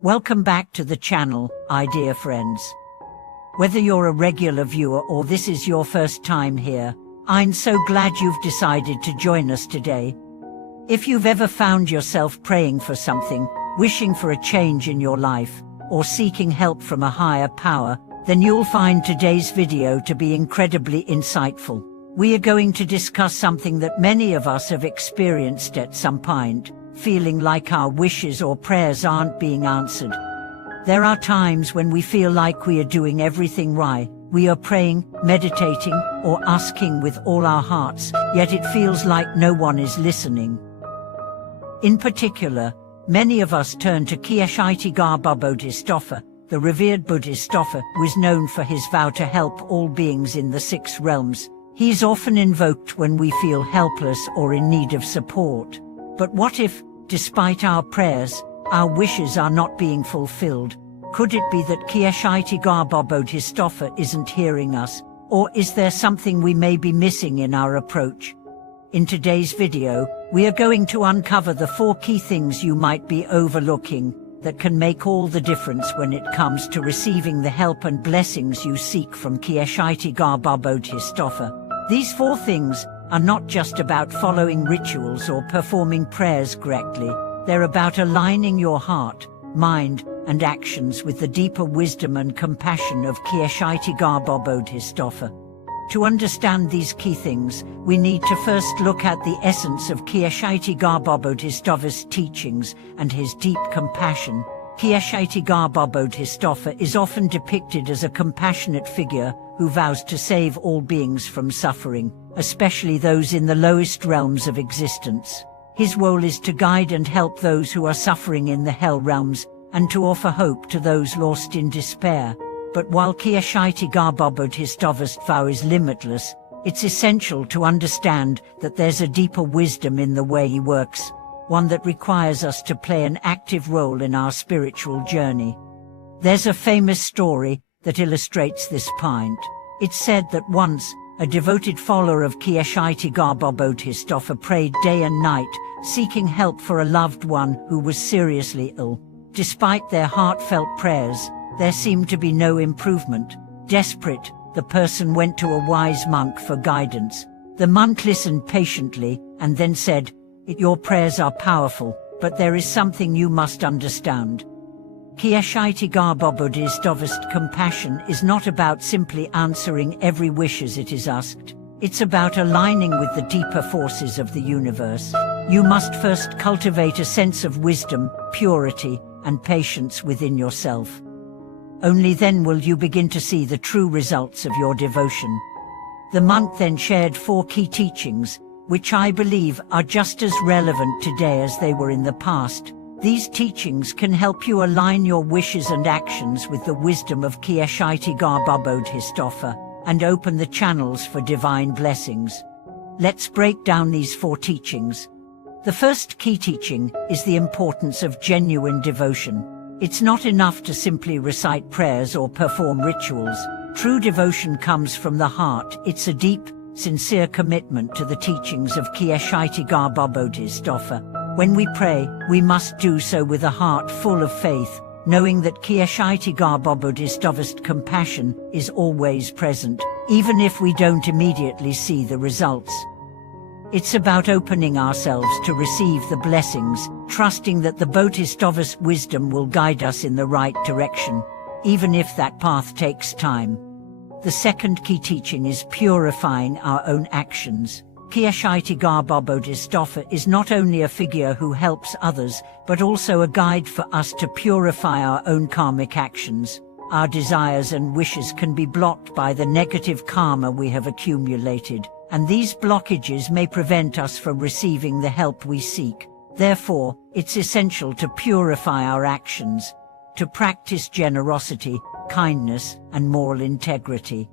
Welcome back to the channel, dear friends. Whether you're a regular viewer or this is your first time here, I'm so glad you've decided to join us today. If you've ever found yourself praying for something, wishing for a change in your life, or seeking help from a higher power, then you'll find today's video to be incredibly insightful. We are going to discuss something that many of us have experienced at some point, feeling like our wishes or prayers aren't being answered. There are times when we feel like we are doing everything right. We are praying, meditating, or asking with all our hearts, yet it feels like no one is listening. In particular, many of us turn to Kshitigarbha Bodhisatt, the revered Buddhist who is known for his vow to help all beings in the 6 realms. He is often invoked when we feel helpless or in need of support. But what if, despite our prayers, our wishes are not being fulfilled? Could it be that Kshitigarbha Bodhisatt isn't hearing us? Or is there something we may be missing in our approach? In today's video, we are going to uncover the 4 key things you might be overlooking that can make all the difference when it comes to receiving the help and blessings you seek from Kshitigarbha Bodhisatt. These 4 things are not just about following rituals or performing prayers correctly. They're about aligning your heart, mind, and actions with the deeper wisdom and compassion of Kshitigarbha Bodhisatt. To understand these key things, we need to first look at the essence of Kshitigarbha Bodhisattva's teachings and his deep compassion. Kshitigarbha Bodhisatt is often depicted as a compassionate figure who vows to save all beings from suffering, especially those in the lowest realms of existence. His role is to guide and help those who are suffering in the hell realms, and to offer hope to those lost in despair. But while Kshitigarbha Bodhisattva's vow is limitless, it's essential to understand that there's a deeper wisdom in the way he works, one that requires us to play an active role in our spiritual journey. There's a famous story that illustrates this point. It's said that once, a devoted follower of Kshitigarbha Bodhisatt prayed day and night, seeking help for a loved one who was seriously ill. Despite their heartfelt prayers, there seemed to be no improvement. Desperate, the person went to a wise monk for guidance. The monk listened patiently, and then said, "Your prayers are powerful, but there is something you must understand. Kshitigarbha Bodhisattva's compassion is not about simply answering every wish as it is asked. It's about aligning with the deeper forces of the universe. You must first cultivate a sense of wisdom, purity, and patience within yourself. Only then will you begin to see the true results of your devotion." The monk then shared 4 key teachings, which I believe are just as relevant today as they were in the past. These teachings can help you align your wishes and actions with the wisdom of Kshitigarbha Bodhisatt and open the channels for divine blessings. Let's break down these 4 teachings. The first key teaching is the importance of genuine devotion. It's not enough to simply recite prayers or perform rituals. True devotion comes from the heart. It's a deep, sincere commitment to the teachings of Kshitigarbha Bodhisatt. When we pray, we must do so with a heart full of faith, knowing that Kshitigarbha Bodhisattva's compassion is always present, even if we don't immediately see the results. It's about opening ourselves to receive the blessings, trusting that the Bodhisattva's wisdom will guide us in the right direction, even if that path takes time. The second key teaching is purifying our own actions. Kshitigarbha Bodhisatt is not only a figure who helps others, but also a guide for us to purify our own karmic actions. Our desires and wishes can be blocked by the negative karma we have accumulated, and these blockages may prevent us from receiving the help we seek. Therefore, it's essential to purify our actions, to practice generosity, kindness, and moral integrity.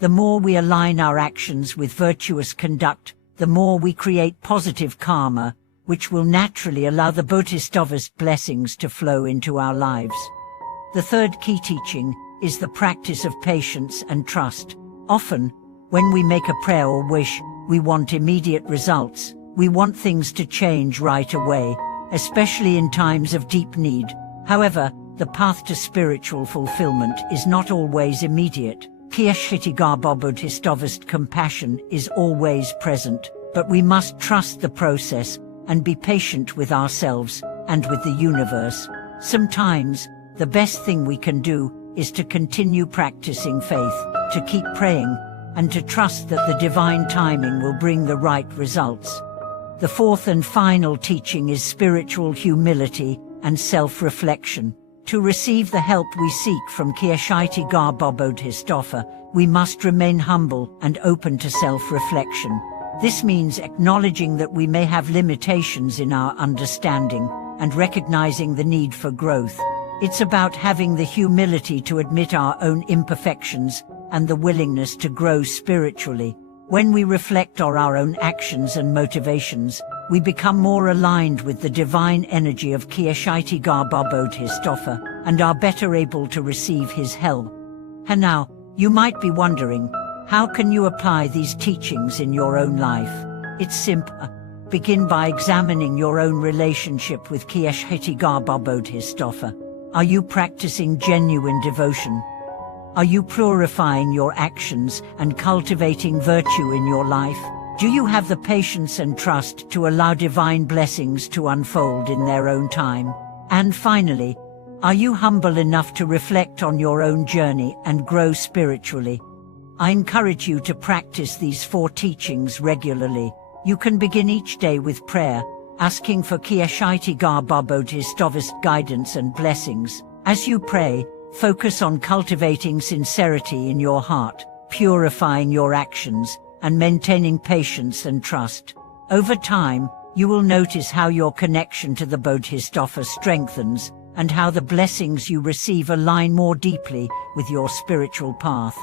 The more we align our actions with virtuous conduct, the more we create positive karma, which will naturally allow the Bodhisattva's blessings to flow into our lives. The third key teaching is the practice of patience and trust. Often, when we make a prayer or wish, we want immediate results. We want things to change right away, especially in times of deep need. However, the path to spiritual fulfillment is not always immediate. Kshitigarbha Buddhistovist compassion is always present, but we must trust the process and be patient with ourselves and with the universe. Sometimes, the best thing we can do is to continue practicing faith, to keep praying, and to trust that the divine timing will bring the right results. The fourth and final teaching is spiritual humility and self-reflection. To receive the help we seek from Kshitigarbha Bodhisattva, we must remain humble and open to self-reflection. This means acknowledging that we may have limitations in our understanding and recognizing the need for growth. It's about having the humility to admit our own imperfections and the willingness to grow spiritually. When we reflect on our own actions and motivations, we become more aligned with the divine energy of Kshitigarbha Bodhisattva and are better able to receive his help. And now, you might be wondering, how can you apply these teachings in your own life? It's simple. Begin by examining your own relationship with Kshitigarbha Bodhisattva. Are you practicing genuine devotion? Are you purifying your actions and cultivating virtue in your life? Do you have the patience and trust to allow divine blessings to unfold in their own time? And finally, are you humble enough to reflect on your own journey and grow spiritually? I encourage you to practice these 4 teachings regularly. You can begin each day with prayer, asking for Kshitigarbha Bodhisattva's guidance and blessings. As you pray, focus on cultivating sincerity in your heart, purifying your actions, and maintaining patience and trust. Over time, you will notice how your connection to the Bodhisattva strengthens and how the blessings you receive align more deeply with your spiritual path.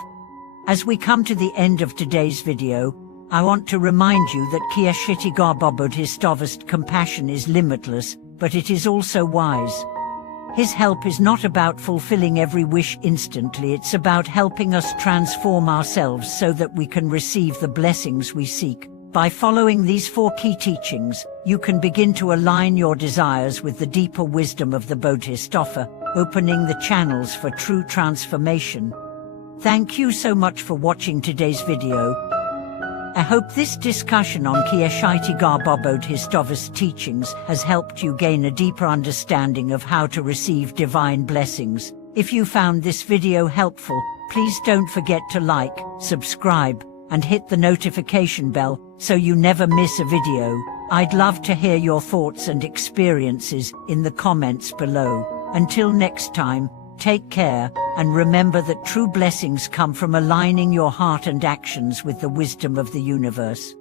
As we come to the end of today's video, I want to remind you that Kshitigarbha Bodhisattva's compassion is limitless, but it is also wise. His help is not about fulfilling every wish instantly, it's about helping us transform ourselves so that we can receive the blessings we seek. By following these 4 key teachings, you can begin to align your desires with the deeper wisdom of the Bodhisattva, opening the channels for true transformation. Thank you so much for watching today's video. I hope this discussion on Kshitigarbha Bodhisattva's teachings has helped you gain a deeper understanding of how to receive divine blessings. If you found this video helpful, please don't forget to like, subscribe, and hit the notification bell so you never miss a video. I'd love to hear your thoughts and experiences in the comments below. Until next time, take care, and remember that true blessings come from aligning your heart and actions with the wisdom of the universe.